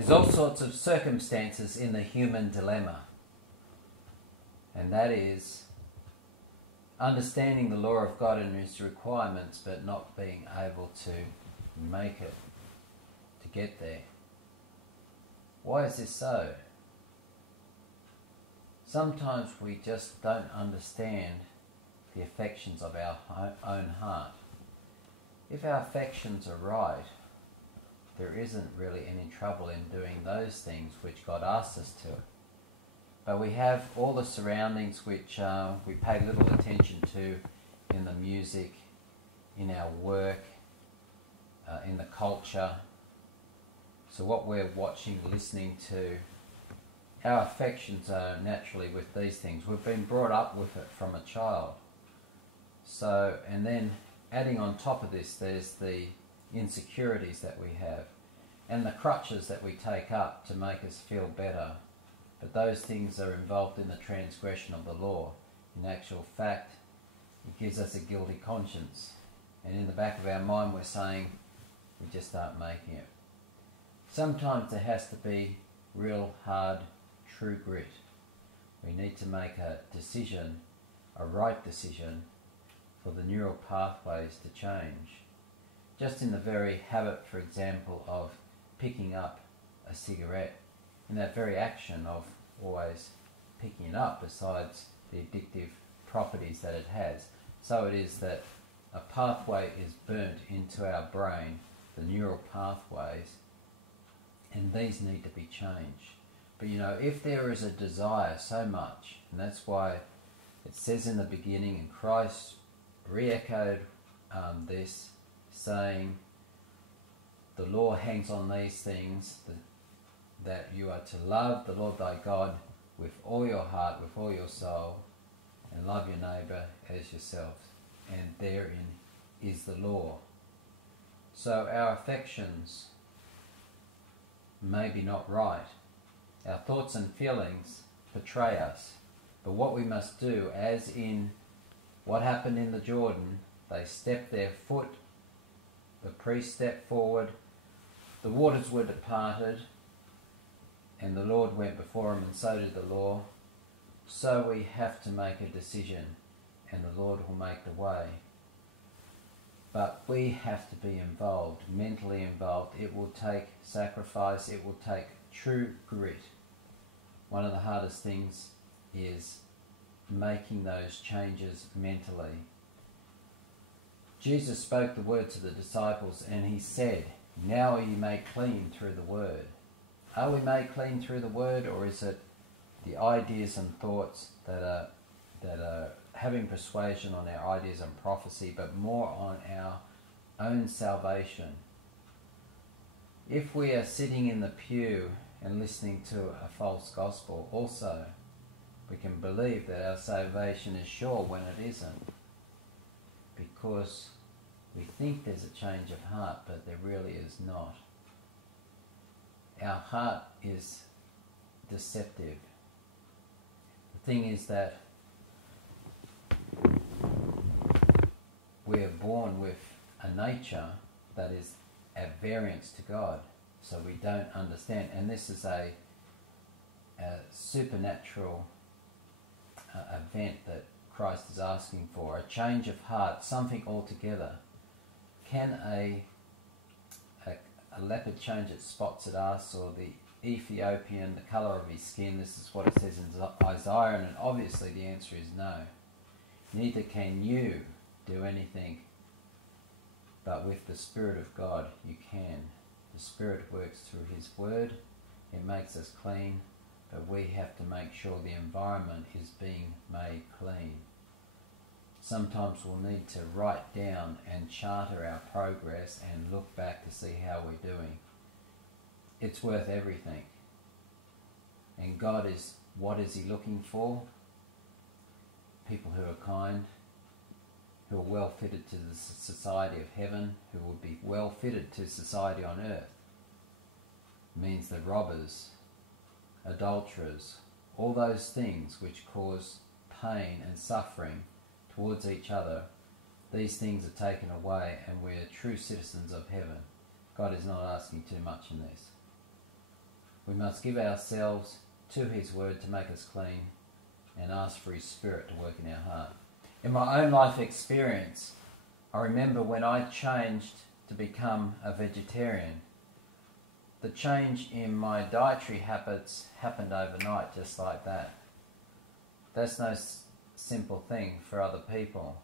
There's all sorts of circumstances in the human dilemma, and that is understanding the law of God and His requirements, but not being able to make it, to get there. Why is this so? Sometimes we just don't understand the affections of our own heart. If our affections are right, there isn't really any trouble in doing those things which God asks us to. But we have all the surroundings which we pay little attention to in the music, in our work, in the culture. So what we're watching, listening to, our affections are naturally with these things. We've been brought up with it from a child. So, and then adding on top of this, there's the insecurities that we have and the crutches that we take up to make us feel better. But those things are involved in the transgression of the law. In actual fact, it gives us a guilty conscience. And in the back of our mind, we're saying, we just aren't making it. Sometimes there has to be real hard, true grit. We need to make a decision, a right decision, for the neural pathways to change. Just in the very habit, for example, of picking up a cigarette, in that very action of always picking it up, besides the addictive properties that it has, so it is that a pathway is burnt into our brain, the neural pathways, and these need to be changed. But you know, if there is a desire so much, and that's why it says in the beginning, and Christ re-echoed this, saying, the law hangs on these things, that you are to love the Lord thy God with all your heart, with all your soul, and love your neighbour as yourself. And therein is the law. So our affections may be not right. Our thoughts and feelings betray us. But what we must do, as in what happened in the Jordan, they stepped their foot, the priest stepped forward, the waters were departed, and the Lord went before him, and so did the law. So we have to make a decision, and the Lord will make the way. But we have to be involved, mentally involved. It will take sacrifice, it will take true grit. One of the hardest things is making those changes mentally. Jesus spoke the word to the disciples, and he said, now are you made clean through the word. Are we made clean through the word, or is it the ideas and thoughts that are having persuasion on our ideas and prophecy, but more on our own salvation? If we are sitting in the pew and listening to a false gospel also, we can believe that our salvation is sure when it isn't, because we think there's a change of heart, but there really is not. Our heart is deceptive. The thing is that we are born with a nature that is at variance to God, so we don't understand. And this is a supernatural event that Christ is asking for, a change of heart, something altogether. Can a leopard change its spots at us, or the Ethiopian, the colour of his skin? This is what it says in Isaiah, and obviously the answer is no. Neither can you do anything, but with the Spirit of God you can. The Spirit works through His Word, it makes us clean, but we have to make sure the environment is being made clean. Sometimes we'll need to write down and charter our progress and look back to see how we're doing. It's worth everything. And God is, what is He looking for? People who are kind, who are well fitted to the society of heaven, who would be well fitted to society on earth. It means the robbers, adulterers, all those things which cause pain and suffering towards each other, these things are taken away, and we're true citizens of heaven. God is not asking too much in this. We must give ourselves to His Word to make us clean and ask for His Spirit to work in our heart. In my own life experience, I remember when I changed to become a vegetarian. The change in my dietary habits happened overnight, just like that. That's no simple thing for other people.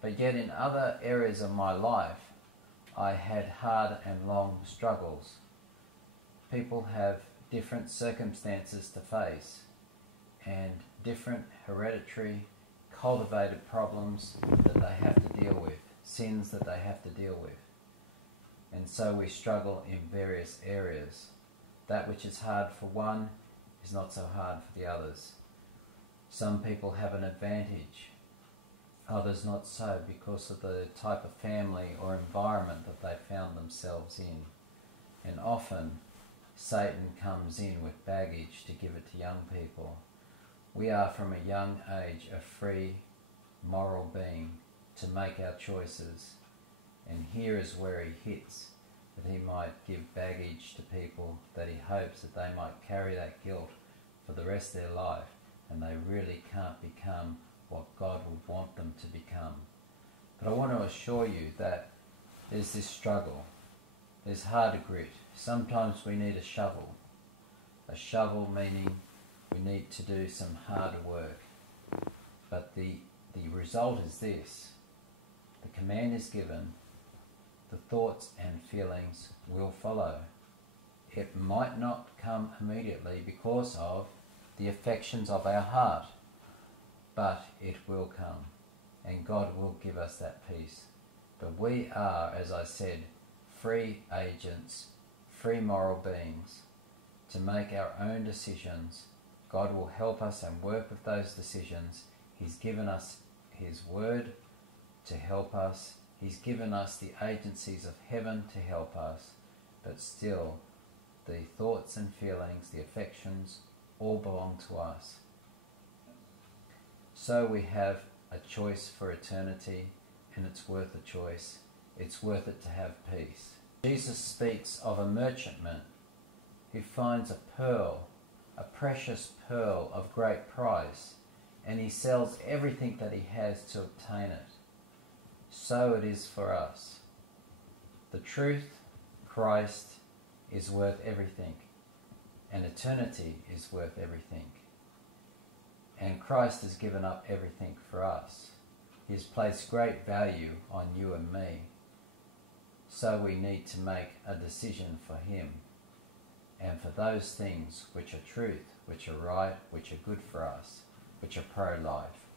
But yet in other areas of my life, I had hard and long struggles. People have different circumstances to face and different hereditary, cultivated problems that they have to deal with, sins that they have to deal with. And so we struggle in various areas. That which is hard for one is not so hard for the others. Some people have an advantage, others not so, because of the type of family or environment that they found themselves in. And often Satan comes in with baggage to give it to young people. We are from a young age a free, moral being to make our choices. And here is where he hits, that he might give baggage to people that he hopes that they might carry that guilt for the rest of their life, and they really can't become what God would want them to become. But I want to assure you that there's this struggle. There's harder grit. Sometimes we need a shovel. A shovel meaning we need to do some harder work. But the result is this. The command is given. The thoughts and feelings will follow. It might not come immediately because of the affections of our heart, but it will come, and God will give us that peace. But we are, as I said, free agents, free moral beings to make our own decisions. God will help us and work with those decisions. He's given us His Word to help us. He's given us the agencies of heaven to help us, but still the thoughts and feelings, the affections, all belong to us. So we have a choice for eternity, and it's worth a choice. It's worth it to have peace. Jesus speaks of a merchantman who finds a pearl, a precious pearl of great price, and he sells everything that he has to obtain it. So it is for us. The truth, Christ, is worth everything, and eternity is worth everything. And Christ has given up everything for us. He has placed great value on you and me. So we need to make a decision for Him and for those things which are truth, which are right, which are good for us, which are pro-life.